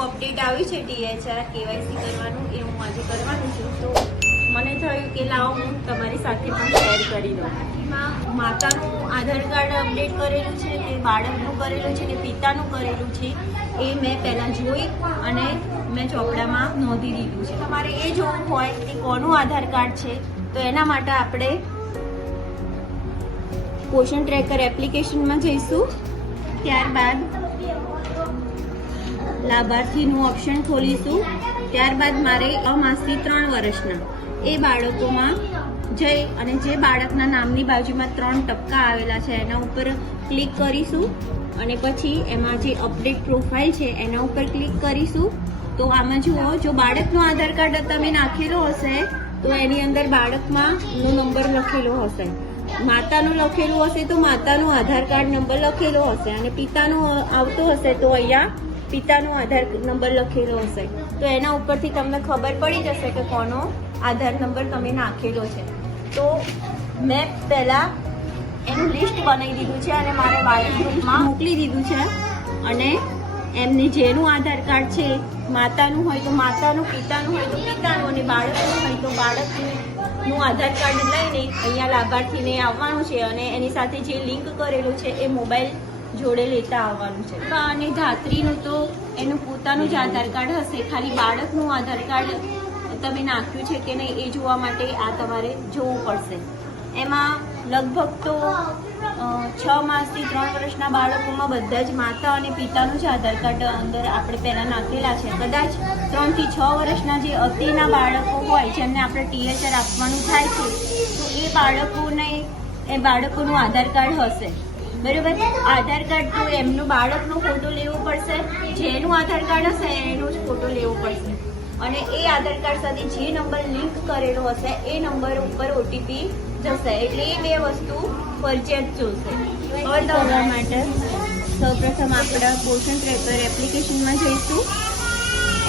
નવું અપડેટ આવ્યું છે THR KYC કરવાનું, એ હું આજે કરવાનું છું. તો મને થયું કે લાવો હું તમારી સાથે પણ શેર કરી દઉં. એમાં માતાનું આધાર કાર્ડ અપડેટ કરેલું છે કે બાળકનું કરેલું છે કે પિતાનું કરેલું છે એ મેં પહેલાં જોઈ અને મેં ચોપડામાં નોંધી દીધું છે. તમારે એ જોવું હોય કે કોનું આધાર કાર્ડ છે તો એના માટે આપણે પોષણ ટ્રેકર એપ્લિકેશનમાં જઈશું. ત્યારબાદ લાભાર્થીનું ઓપ્શન ખોલીશું. ત્યારબાદ મારે અમાસથી 3 વર્ષના એ બાળકોમાં જઈ અને જે બાળકના નામની બાજુમાં 3 ટપકા આવેલા છે એના ઉપર ક્લિક કરીશું અને પછી એમાં જે અપડેટ પ્રોફાઇલ છે એના ઉપર ક્લિક કરીશું. તો આમાં જુઓ, જો બાળકનો આધાર કાર્ડ તમે નાખેલો હશે તો એની અંદર બાળકમાં નો નંબર લખેલો હશે, માતાનું લખેલું હશે તો માતાનું આધાર કાર્ડ નંબર લખેલો હશે અને પિતાનું આવતો હશે તો અહીંયા પિતાનો આધાર નંબર લખેલો હશે. તો એના ઉપરથી તમને ખબર પડી જશે કે કોનો આધાર નંબર તમે નાખેલો છે. તો મેં પહેલાં એનું લિસ્ટ બનાવી દીધું છે અને મારા વાઇસ ગ્રુપમાં મોકલી દીધું છે અને એમને જેનું આધાર કાર્ડ છે, માતાનું હોય તો માતાનું, પિતાનું હોય તો પિતાનું અને બાળકનું હોય તો બાળકનું આધાર કાર્ડ લઈને અહીંયા લાભાર્થીને આવવાનું છે અને એની સાથે જે લિંક કરેલું છે એ મોબાઈલ જોડે લેતા આવવાનું છે. અને ધાત્રીનું તો એનું પોતાનું જ આધાર કાર્ડ હશે, ખાલી બાળકનું આધાર કાર્ડ તમે નાખ્યું છે કે નહીં એ જોવા માટે આ તમારે જોવું પડશે. એમાં લગભગ તો 6 માસથી 3 વર્ષના બાળકોમાં બધા જ માતા અને પિતાનું જ આધાર કાર્ડ અંદર આપણે પહેલાં નાખેલા છે. કદાચ 3 થી 6 વર્ષના જે અતિના બાળકો હોય જેમને આપણે THR આપવાનું થાય છે તો એ બાળકોનું આધાર કાર્ડ હશે, બરાબર. આધાર કાર્ડ તો એમનું બાળકનો ફોટો લેવો પડશે, જેનું આધાર કાર્ડ હશે એનો જ ફોટો લેવો પડશે અને એ આધાર કાર્ડ સાથે જે નંબર લિંક કરેલો હશે એ નંબર ઉપર OTP જશે. એટલે એ 2 વસ્તુ ફરજિયાત જોશે. હવે કરવા માટે સૌપ્રથમ આપણે પોષણ ટ્રેકર એપ્લિકેશનમાં જઈશું.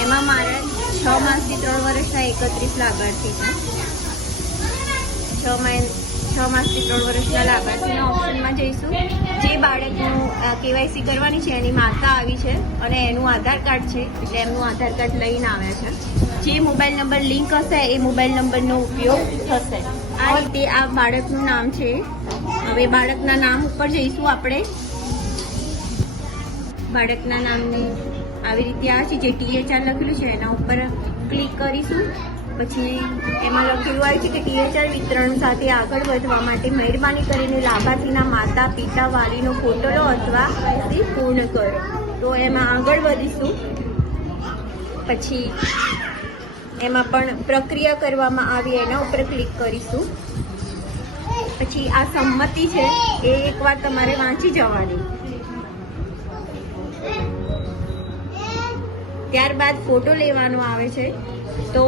એમાં મારે 6 માસથી 3 વર્ષના 31 લાભાર્થી છે. 6 માસથી 3 વર્ષના લાભાર્થીના ઓપ્શનમાં જઈશું. જે બાળકનું KYC કરવાની છે એની માતા આવી છે અને એનું આધાર કાર્ડ છે એટલે એમનું આધાર કાર્ડ લઈને આવ્યા છે. જે મોબાઈલ નંબર લિંક હશે એ મોબાઈલ નંબરનો ઉપયોગ થશે. આ રીતે આ બાળકનું નામ છે. હવે બાળકના નામ ઉપર જઈશું આપણે. બાળકના નામની આવી રીતે આ છે જે THR લખેલું છે એના ઉપર ક્લિક કરીશું. પછી એમાં લખેલું આવ્યું છે કે THR વિતરણ સાથે આગળ વધવા માટે મહેરબાની કરીને લાભાર્થીના માતા પિતા વાલીનો ફોટો લો અથવા પૂર્ણ કરો. તો એમાં આગળ વધીશું. પછી એમાં પણ પ્રક્રિયા કરવામાં આવી એના ઉપર ક્લિક કરીશું. પછી આ સંમતિ છે એ એકવાર તમારે વાંચી જવાની. ત્યારબાદ ફોટો લેવાનો આવે છે. તો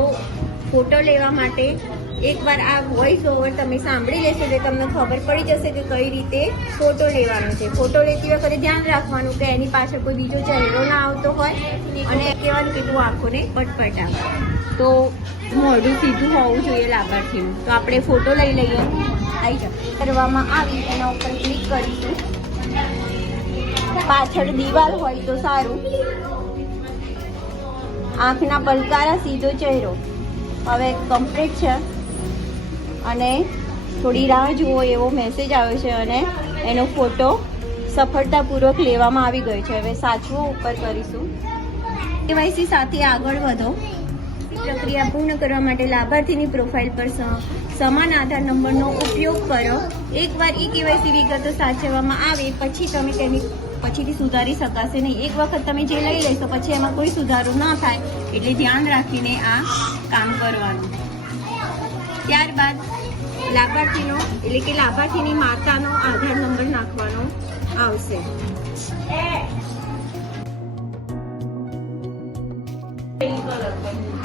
ફોટો લેવા માટે એકવાર આ વોઇસ ઓવર તમે સાંભળી લેશો એટલે તમને ખબર પડી જશે કે કઈ રીતે ફોટો લેવાનો છે. ફોટો લેતી વખતે ધ્યાન રાખવાનું કે એની પાછળ કોઈ બીજો ચહેરો ના આવતો હોય અને કહેવાનું કે તું આંખોને પટપટા. તો મોઢું સીધું હોવું જોઈએ લાભાર્થીનું. તો આપણે ફોટો લઈ લઈએ. આવી જાય કરવામાં આવી એના ઉપર ક્લિક કરીશું. પાછળ દિવાલ હોય તો સારું. આંખના પલકારા, સીધો ચહેરો. હવે કમ્પ્લીટ છે અને થોડી રાહ જુઓ એવો મેસેજ આવ્યો છે અને એનો ફોટો સફળતાપૂર્વક લેવામાં આવી ગયો છે. હવે સાચવો ઉપર કરીશું. KYC સાથે આગળ વધો. પ્રક્રિયા પૂર્ણ કરવા માટે લાભાર્થીની પ્રોફાઇલ પર સમાન આધાર નંબરનો ઉપયોગ કરો. એકવાર KYC વિગતો સાચવવામાં આવે પછી તમે તેની પછીથી સુધારી શકાશે નહીં. એક વખત તમે જે લઈ લેશો પછી એમાં કોઈ સુધારો ના થાય એટલે ધ્યાન રાખીને આ કામ કરવાનું. ત્યારબાદ લાભાર્થીનો એટલે કે લાભાર્થીની માતાનો આધાર નંબર નાખવાનો આવશે.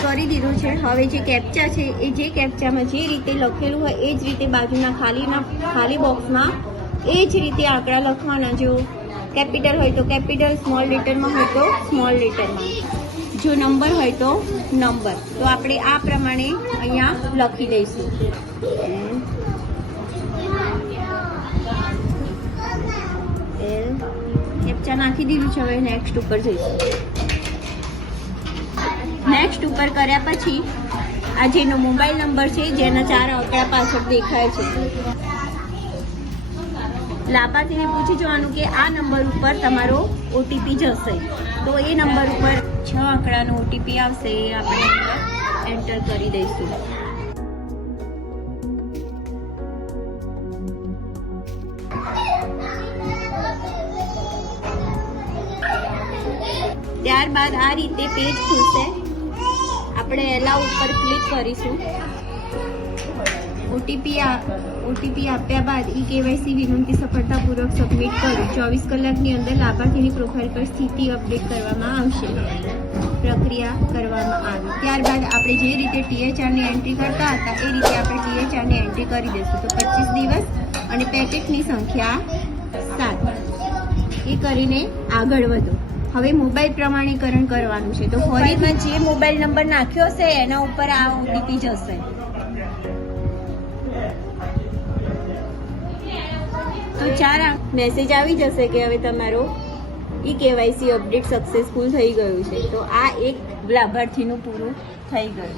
કરી દીધું છે. હવે જે કેપ્ચા છે એ જે કેપ્ચામાં જે રીતે લખેલું હોય એ જ રીતે બાજુના ખાલી બોક્સમાં એ જ રીતે આંકડા લખવાના. જો કેપિટલ હોય તો કેપિટલ, સ્મોલ લેટરમાં હોય તો સ્મોલ લેટરમાં, જો નંબર હોય તો નંબર. તો આપણે આ પ્રમાણે અહીંયા લખી દઈશું. કેપ્ચા નાખી દીધું છે. હવે નેક્સ્ટ ઉપર જઈશું. નેક્સ્ટ ઉપર કર્યા પછી આ જેનો મોબાઈલ નંબર છે જેના 4 આંકડા પાછળ દેખાય છે, લાભાર્થીને પૂછી જોવાનું કે આ નંબર ઉપર તમારો ઓટીપી જશે. તો એ નંબર ઉપર 6 આંકડાનો ઓટીપી આવશે, એ આપણે એન્ટર કરી દઈશું. ત્યારબાદ આ રીતે પેજ ખુલશે. આપણે એલાઉ ઉપર ક્લિક કરીશું. ઓટીપી આપ્યા બાદ કેવાયસી વિનંતી સફળતાપૂર્વક સબમિટ કરો. 24 કલાકની અંદર લાભાર્થીની પ્રોફાઇલ પર સ્થિતિ અપડેટ કરવામાં આવશે. પ્રક્રિયા કરવામાં આવી. ત્યારબાદ આપણે જે રીતે THRની એન્ટ્રી કરતા હતા એ રીતે આપણે THRની એન્ટ્રી કરી દઈશું. તો 25 દિવસ અને પેકેટની સંખ્યા 7 એ કરીને આગળ વધો. હવે મોબાઈલ પ્રમાણીકરણ કરવાનું છે. તો ફરીથી જે મોબાઈલ નંબર નાખ્યો છે એના ઉપર આ ઓટીપી જશે. તો 4 મેસેજ આવી જશે કે હવે તમારો કેવાયસી અપડેટ સક્સેસફુલ થઈ ગયું છે. તો આ એક લાભાર્થીનું પૂરું થઈ ગયું.